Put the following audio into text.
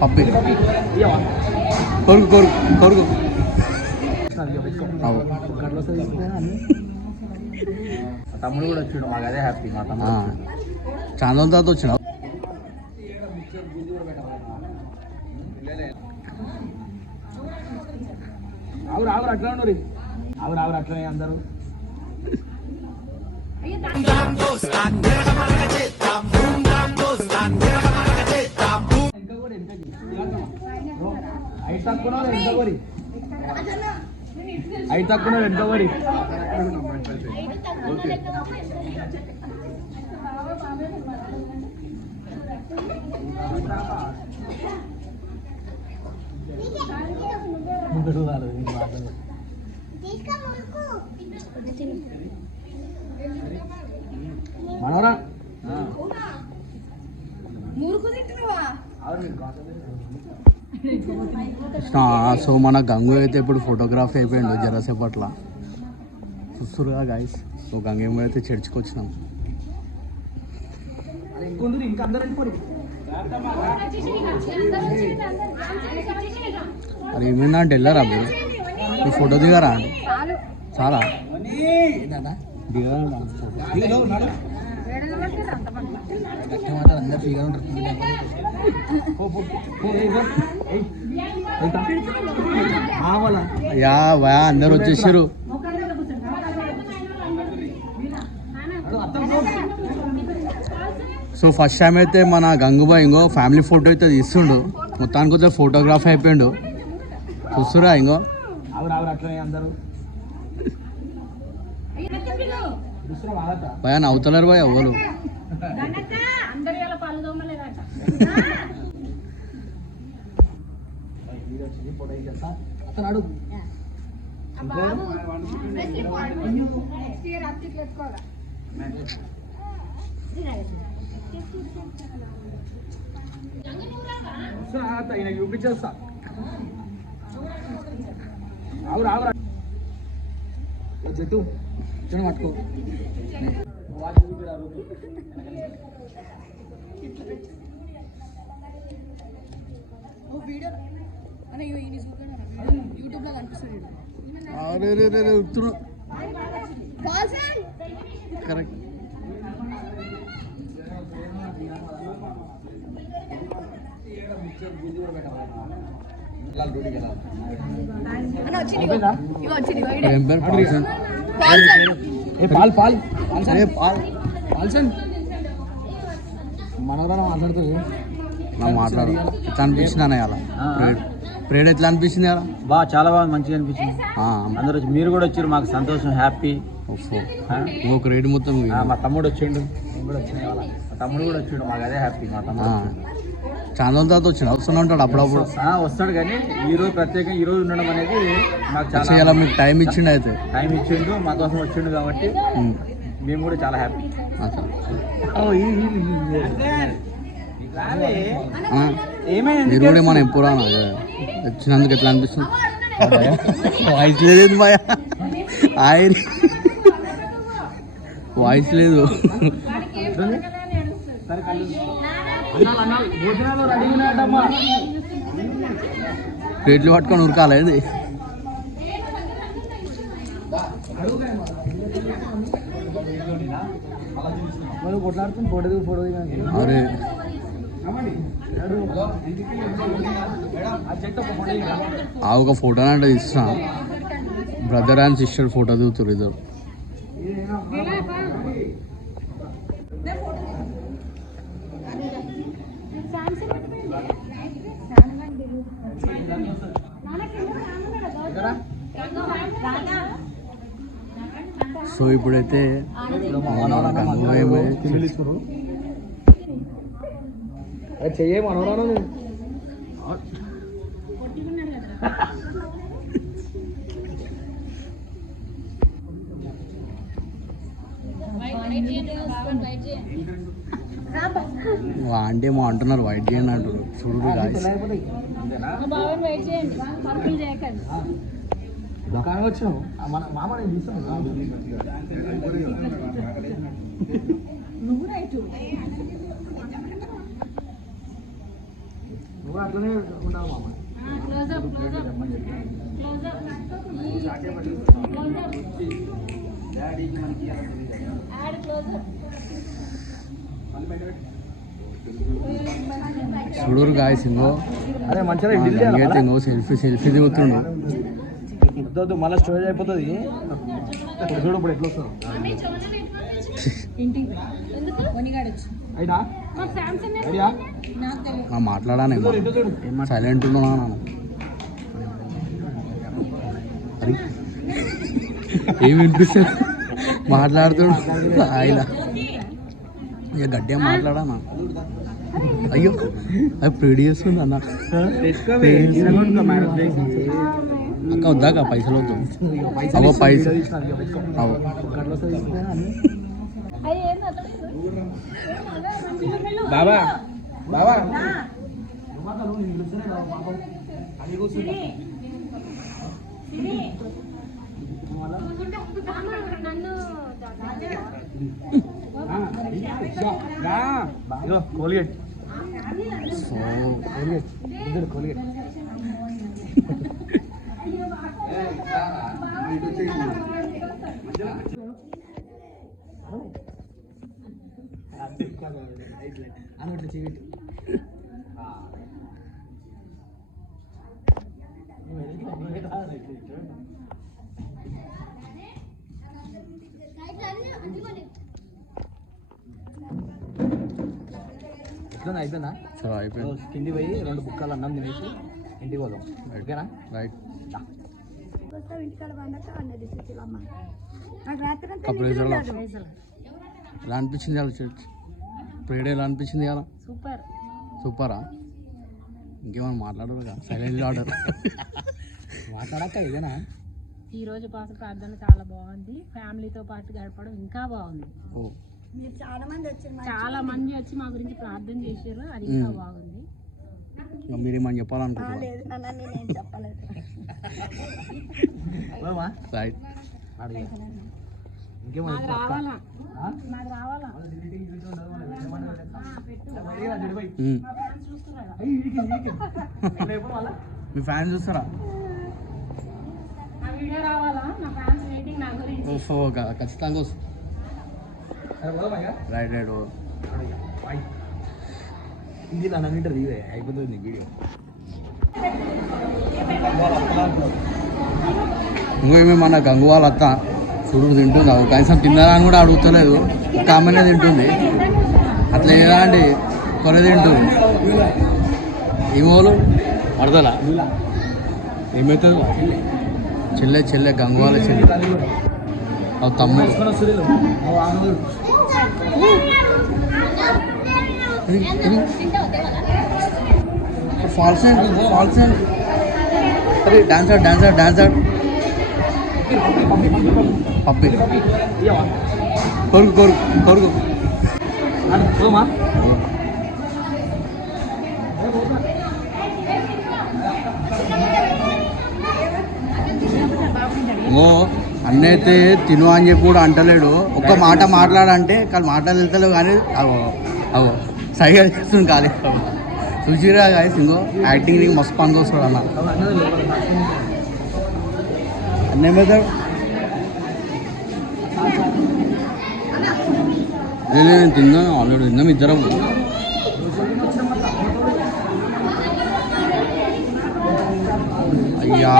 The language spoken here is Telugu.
పప్పి కొరుకు కొరుకు కొరుకు తమ్ముడు కూడా వచ్చిండు, మాకు అదే హ్యాపీ. మా తమ్ముడు చాలా రోజుల తర్వాత వచ్చిన ఆవురు ఆవురు అట్లా ఉండరు, ఆవురు ఆవురు అట్లనే అందరూ. ఐదు తక్కువ వెనకబడి, ఐదు తక్కువ వెనకబడి. మనోరా సో మన గంగు అయితే ఇప్పుడు ఫోటోగ్రఫీ అయిపోయిండు జరసేపట్ల చూస్తురుగా గాయస్. సో గంగేమో అయితే చర్చికి వచ్చినాం. అది ఏమైందంటే వెళ్ళారా మీరు? మీ ఫోటో దిగారా అండి? చాలా దిగారా అందరు ఫ్రీగా ఉంటారు. యా వా అందరు వచ్చేసారు. సో ఫస్ట్ టైం అయితే మన గంగుబాయ్ ఇంకో ఫ్యామిలీ ఫోటో అయితే తీస్తుండు. మొత్తానికి వచ్చే ఫోటోగ్రాఫీ అయిపోయిండు. చూస్తురా ఇంకో భయ నవ్వుతలేరు భయ ఎవరు. చూపించేస్తా. ఆవురు ఆవురు చెట్టు చెడు పట్టుకో. కరెక్ట్. మాట్లాడు ఎట్లా అనిపించింది అన్న అలా ప్రేడ్ ఎట్లా అనిపించింది అలా? బాగా చాలా బాగా మంచిగా అనిపించింది. అందరూ మీరు కూడా వచ్చారు, మాకు సంతోషం, హ్యాపీ. ఇంకొక రేడు మొత్తం మా తమ్ముడు వచ్చిండు, మా తమ్ముడు కూడా వచ్చిండు, మాకు అదే హ్యాపీ. మా తమ్ముడు చాలా రోజుల తర్వాత వచ్చిండు, వస్తూనే ఉంటాడు అప్పుడప్పుడు. వస్తాడు కానీ ఈ రోజు ప్రత్యేకంగా ఈ రోజు ఉండడం అనేది మాకు చాలా మీకు టైం ఇచ్చిండు. అయితే టైం ఇచ్చిండు, మా కోసం వచ్చిండు కాబట్టి మేము కూడా చాలా హ్యాపీ. మీరు కూడా ఏమన్నా ఎప్పుడా వచ్చినందుకు ఎట్లా అనిపిస్తుంది? వాయిస్ లేదు భయ, వాయిస్ లేదు. ప్లేట్లు పట్టుకొని ఉరకాలేదు. అరే ఆ ఒక ఫోటో అంటే ఇస్తా. బ్రదర్ అండ్ సిస్టర్ ఫోటో దిగుతారు ఇద్దరు. సో ఇప్పుడైతే చెయ్యే మనోరా అంటే ఏమో అంటున్నారు వైట్ చేయండి అంటారు. చూడు దుకాణం వచ్చాం మామ నేను తీస్తాను. నువ్వు అట్లనే ఉంటావు మామ. చూడరు గాయస్ ఇంకో అరే మంచిగా అయితే ఇంకో సెల్ఫీ దిగుతుండు. వద్దు మళ్ళీ స్టోరేజ్ అయిపోతుంది. చూడు ఇప్పుడు ఎట్లా వస్తుంది. మాట్లాడాను సైలెంట్ ఉన్నా ఏం వినిపిస్తుంది మాట్లాడుతుడు ఆయన ఇక గట్టిగా మాట్లాడానా. అయ్యో అది ప్రేడి చేస్తుంది అన్న. అక్క వద్దాక పైసలు వద్దు అవో పైసలు అవో బాబా బాబా కోల్గేట్ కోల్గేట్ అన్నట్లు చెవిటి ఎట్లా అయిపోయిందా? చలో అయిపోయింది. కింది పోయి 2 బుక్కలు అన్నం తినేసి ఇంటికి పోదాం. ఓకేనా? రైట్. ఎలా అనిపించింది అలా చర్చ్ ప్రేడ్ ఎలా అనిపించింది అలా? సూపర్. సూపరా? ఇంకేమైనా మాట్లాడరు కదా, సైలెంట్ ఆర్డర్ మాట్లాడక ఇదేనా? ఈ రోజు పాటు ప్రార్థన చాలా బాగుంది. ఫ్యామిలీతో పాటు గడపడం ఇంకా బాగుంది. చాలా మంది వచ్చి మా గురించి ప్రార్థన చేశారు, అది ఇంకా బాగుంది. మీరేమని చెప్పాలనుకుంటున్నారు? రైట్. నాకు రావాలా, నాకు రావాలా. మీ ఫ్యాన్స్ చూస్తారా? నా వీడియో రావాలా, నా ఫ్యాన్స్ వెయిటింగ్ నా గురించి. ఖచ్చితంగా వస్తుంది. Right right. ఇది నా ఇంటర్వ్యూ అయిపోతుంది వీడియో. ఇంకేమి మన గంగు వాళ్ళ అత్త చూడు తింటుంది, కనీసం తిన్నారా అని కూడా అడుగుతలేదు, ఒక ఆమెనే తింటుంది. అట్లా ఏదా అండి కొనే తింటుంది. ఏమోలు పడతలా ఏమవుతుంది? చెల్లె చెల్లె గంగు వాళ్ళ చెల్లె తమ్ముడు. ఫాల్స్ ఫాల్స్ అరే డాన్సర్ డాన్సర్ డాన్సర్ పప్పి కొరుకు కొరుకు కొరుకు. ఓ అన్నైతే తిను అని చెప్పి కూడా అంటలేడు, ఒక్క మాట మాట్లాడంటే కానీ మాట్లాడలేవు కానీ అవో అవో సైగా చేస్తుంది ఖాళీ. చూసిరా గాయస్ ఇంకో యాక్టింగ్ నీకు మస్తు పని వస్తాడు అన్న. అన్న ఏమవుతాడు? నేను తిన్నాను ఆల్రెడీ, తిన్నాం ఇద్దరం. అయ్యా